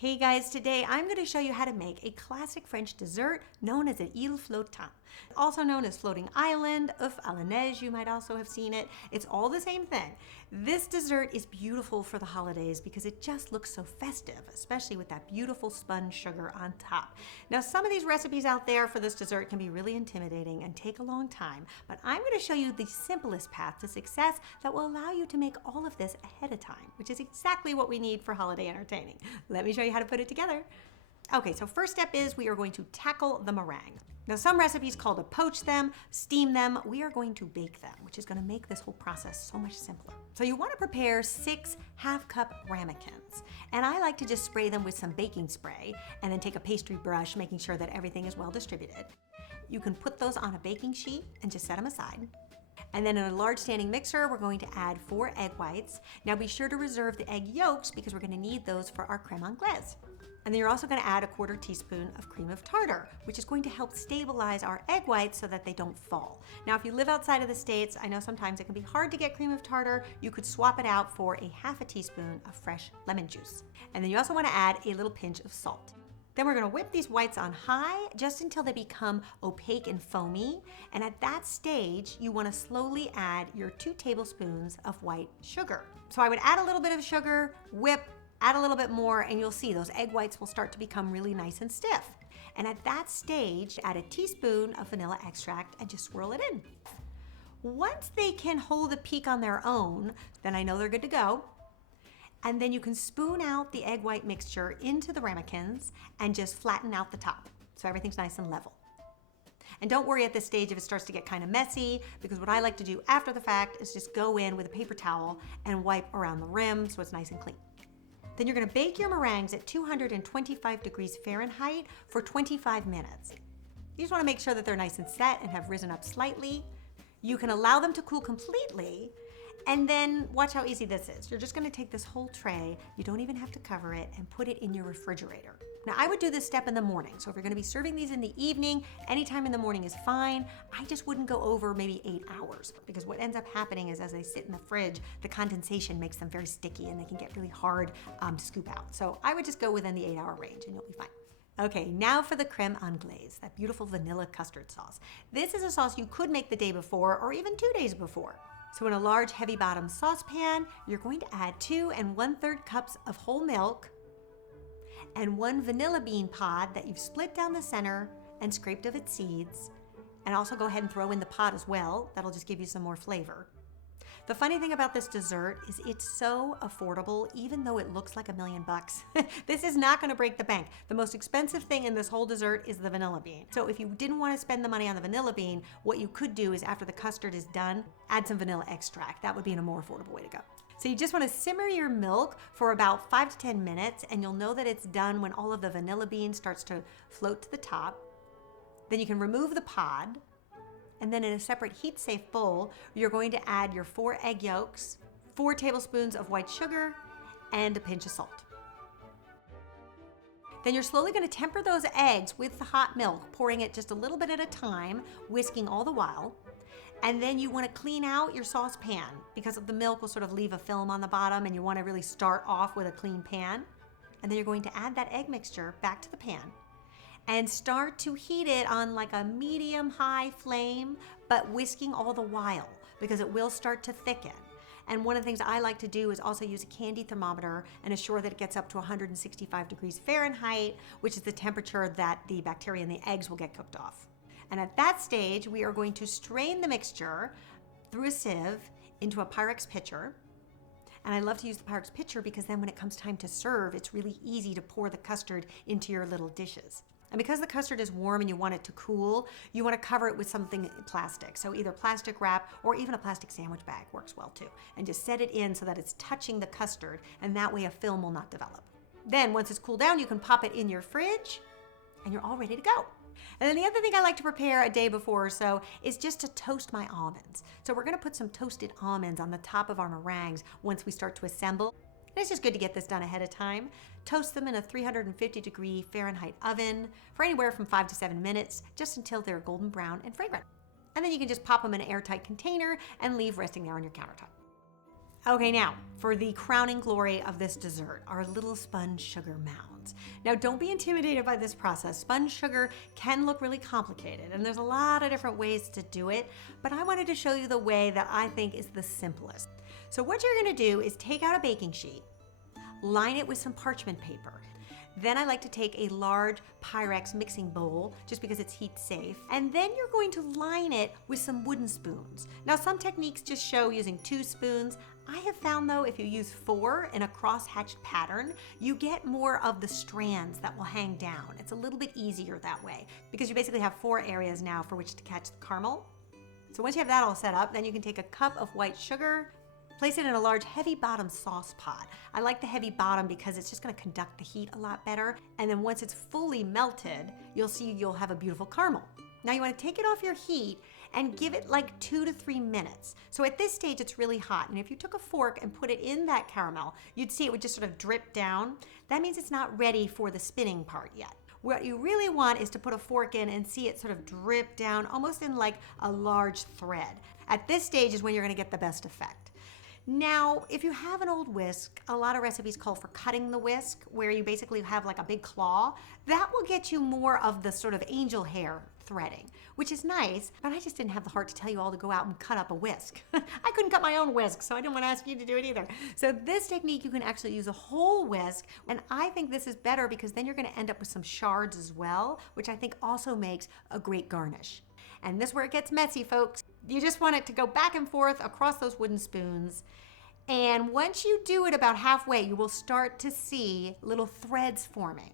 Hey guys, today I'm going to show you how to make a classic French dessert known as an Ile Flottante, also known as floating island of Almonds. You might also have seen it. It's all the same thing. This dessert is beautiful for the holidays because it just looks so festive, especially with that beautiful spun sugar on top. Now, some of these recipes out there for this dessert can be really intimidating and take a long time, but I'm going to show you the simplest path to success that will allow you to make all of this ahead of time, which is exactly what we need for holiday entertaining. Let me show you how to put it together. Okay, so first step is we are going to tackle the meringue. Now, some recipes call to poach them, steam them. We are going to bake them, which is going to make this whole process so much simpler. So you want to prepare 6 half-cup ramekins. And I like to just spray them with some baking spray and then take a pastry brush, making sure that everything is well distributed. You can put those on a baking sheet and just set them aside. And then in a large standing mixer, we're going to add 4 egg whites. Now be sure to reserve the egg yolks because we're going to need those for our Crème Anglaise. And then you're also going to add a 1/4 teaspoon of cream of tartar, which is going to help stabilize our egg whites so that they don't fall. Now, if you live outside of the States, I know sometimes it can be hard to get cream of tartar. You could swap it out for a 1/2 teaspoon of fresh lemon juice. And then you also want to add a little pinch of salt. Then we're going to whip these whites on high just until they become opaque and foamy. And at that stage, you want to slowly add your 2 tablespoons of white sugar. So I would add a little bit of sugar, whip, add a little bit more, and you'll see those egg whites will start to become really nice and stiff. And at that stage, add a teaspoon of vanilla extract and just swirl it in. Once they can hold a peak on their own, then I know they're good to go. And then you can spoon out the egg white mixture into the ramekins and just flatten out the top so everything's nice and level. And don't worry at this stage if it starts to get kind of messy, because what I like to do after the fact is just go in with a paper towel and wipe around the rim so it's nice and clean. Then you're going to bake your meringues at 225 degrees Fahrenheit for 25 minutes. You just want to make sure that they're nice and set and have risen up slightly. You can allow them to cool completely. And then watch how easy this is. You're just going to take this whole tray, you don't even have to cover it, and put it in your refrigerator. Now, I would do this step in the morning. So if you're going to be serving these in the evening, anytime in the morning is fine. I just wouldn't go over maybe 8 hours, because what ends up happening is as they sit in the fridge, the condensation makes them very sticky and they can get really hard to scoop out. So I would just go within the 8-hour range and you'll be fine. Okay, now for the Crème Anglaise, that beautiful vanilla custard sauce. This is a sauce you could make the day before or even 2 days before. So in a large heavy bottom saucepan, you're going to add 2 1/3 cups of whole milk and 1 vanilla bean pod that you've split down the center and scraped of its seeds. And also go ahead and throw in the pod as well. That'll just give you some more flavor. The funny thing about this dessert is it's so affordable, even though it looks like $1 million. This is not going to break the bank. The most expensive thing in this whole dessert is the vanilla bean. So if you didn't want to spend the money on the vanilla bean, what you could do is after the custard is done, add some vanilla extract. That would be a more affordable way to go. So you just want to simmer your milk for about 5 to 10 minutes, and you'll know that it's done when all of the vanilla bean starts to float to the top. Then you can remove the pod. And then in a separate heat-safe bowl, you're going to add your 4 egg yolks, 4 tablespoons of white sugar, and a pinch of salt. Then you're slowly going to temper those eggs with the hot milk, pouring it just a little bit at a time, whisking all the while. And then you want to clean out your saucepan because the milk will sort of leave a film on the bottom, and you want to really start off with a clean pan. And then you're going to add that egg mixture back to the pan and start to heat it on like a medium-high flame, but whisking all the while because it will start to thicken. And one of the things I like to do is also use a candy thermometer and assure that it gets up to 165 degrees Fahrenheit, which is the temperature that the bacteria in the eggs will get cooked off. And at that stage, we are going to strain the mixture through a sieve into a Pyrex pitcher. And I love to use the Pyrex pitcher because then when it comes time to serve, it's really easy to pour the custard into your little dishes. And because the custard is warm and you want it to cool, you want to cover it with something plastic. So either plastic wrap or even a plastic sandwich bag works well too. And just set it in so that it's touching the custard, and that way a film will not develop. Then once it's cooled down, you can pop it in your fridge and you're all ready to go. And then the other thing I like to prepare a day before or so is just to toast my almonds. So we're going to put some toasted almonds on the top of our meringues once we start to assemble. And it's just good to get this done ahead of time. Toast them in a 350 degree Fahrenheit oven for anywhere from 5 to 7 minutes, just until they're golden brown and fragrant. And then you can just pop them in an airtight container and leave resting there on your countertop. Okay, now for the crowning glory of this dessert, our little spun sugar mounds. Now don't be intimidated by this process. Spun sugar can look really complicated and there's a lot of different ways to do it, but I wanted to show you the way that I think is the simplest. So what you're gonna do is take out a baking sheet, line it with some parchment paper. Then I like to take a large Pyrex mixing bowl, just because it's heat safe. And then you're going to line it with some wooden spoons. Now some techniques just show using 2 spoons. I have found though, if you use 4 in a cross-hatched pattern, you get more of the strands that will hang down. It's a little bit easier that way, because you basically have 4 areas now for which to catch the caramel. So once you have that all set up, then you can take a cup of white sugar, place it in a large heavy bottom sauce pot. I like the heavy bottom because it's just gonna conduct the heat a lot better. And then once it's fully melted, you'll see you'll have a beautiful caramel. Now you wanna take it off your heat and give it like 2 to 3 minutes. So at this stage, it's really hot. And if you took a fork and put it in that caramel, you'd see it would just sort of drip down. That means it's not ready for the spinning part yet. What you really want is to put a fork in and see it sort of drip down almost in like a large thread. At this stage is when you're gonna get the best effect. Now, if you have an old whisk, a lot of recipes call for cutting the whisk, where you basically have like a big claw. That will get you more of the sort of angel hair threading, which is nice, but I just didn't have the heart to tell you all to go out and cut up a whisk. I couldn't cut my own whisk, so I didn't want to ask you to do it either. So this technique, you can actually use a whole whisk, and I think this is better because then you're gonna end up with some shards as well, which I think also makes a great garnish. And this is where it gets messy, folks. You just want it to go back and forth across those wooden spoons. And once you do it about halfway, you will start to see little threads forming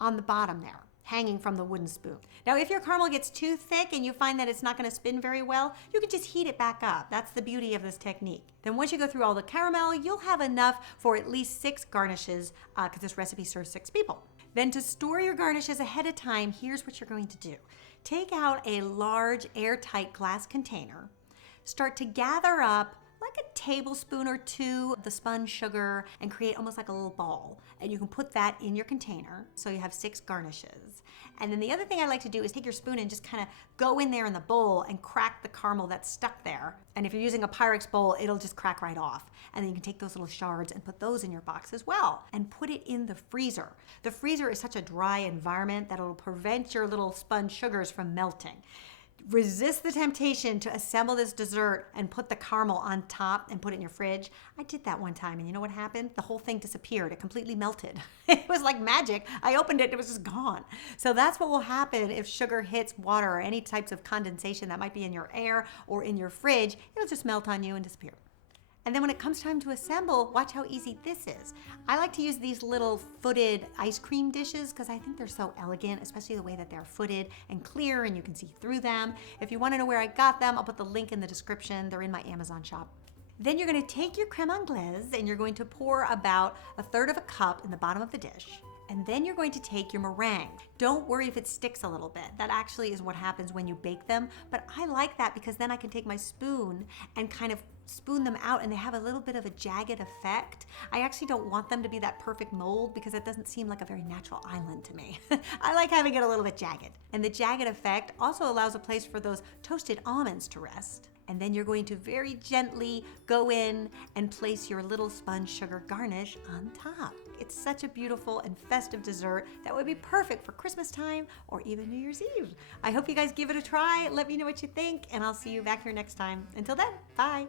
on the bottom there, hanging from the wooden spoon. Now, if your caramel gets too thick and you find that it's not gonna spin very well, you can just heat it back up. That's the beauty of this technique. Then once you go through all the caramel, you'll have enough for at least 6 garnishes, because this recipe serves 6 people. Then to store your garnishes ahead of time, here's what you're going to do. Take out a large airtight glass container, start to gather up like a tablespoon or 2 of the spun sugar and create almost like a little ball. And you can put that in your container, so you have 6 garnishes. And then the other thing I like to do is take your spoon and just kind of go in there in the bowl and crack the caramel that's stuck there. And if you're using a Pyrex bowl, it'll just crack right off. And then you can take those little shards and put those in your box as well and put it in the freezer. The freezer is such a dry environment that it'll prevent your little spun sugars from melting. Resist the temptation to assemble this dessert and put the caramel on top and put it in your fridge. I did that one time, and you know what happened? The whole thing disappeared. It completely melted. It was like magic. I opened it and it was just gone. So that's what will happen if sugar hits water or any types of condensation that might be in your air or in your fridge. It'll just melt on you and disappear. And then when it comes time to assemble, watch how easy this is. I like to use these little footed ice cream dishes because I think they're so elegant, especially the way that they're footed and clear and you can see through them. If you want to know where I got them, I'll put the link in the description. They're in my Amazon shop. Then you're going to take your Crème Anglaise and you're going to pour about 1/3 of a cup in the bottom of the dish. And then you're going to take your meringue. Don't worry if it sticks a little bit. That actually is what happens when you bake them. But I like that because then I can take my spoon and kind of spoon them out and they have a little bit of a jagged effect. I actually don't want them to be that perfect mold because it doesn't seem like a very natural island to me. I like having it a little bit jagged. And the jagged effect also allows a place for those toasted almonds to rest. And then you're going to very gently go in and place your little spun sugar garnish on top. It's such a beautiful and festive dessert that would be perfect for Christmas time or even New Year's Eve. I hope you guys give it a try. Let me know what you think, and I'll see you back here next time. Until then, bye.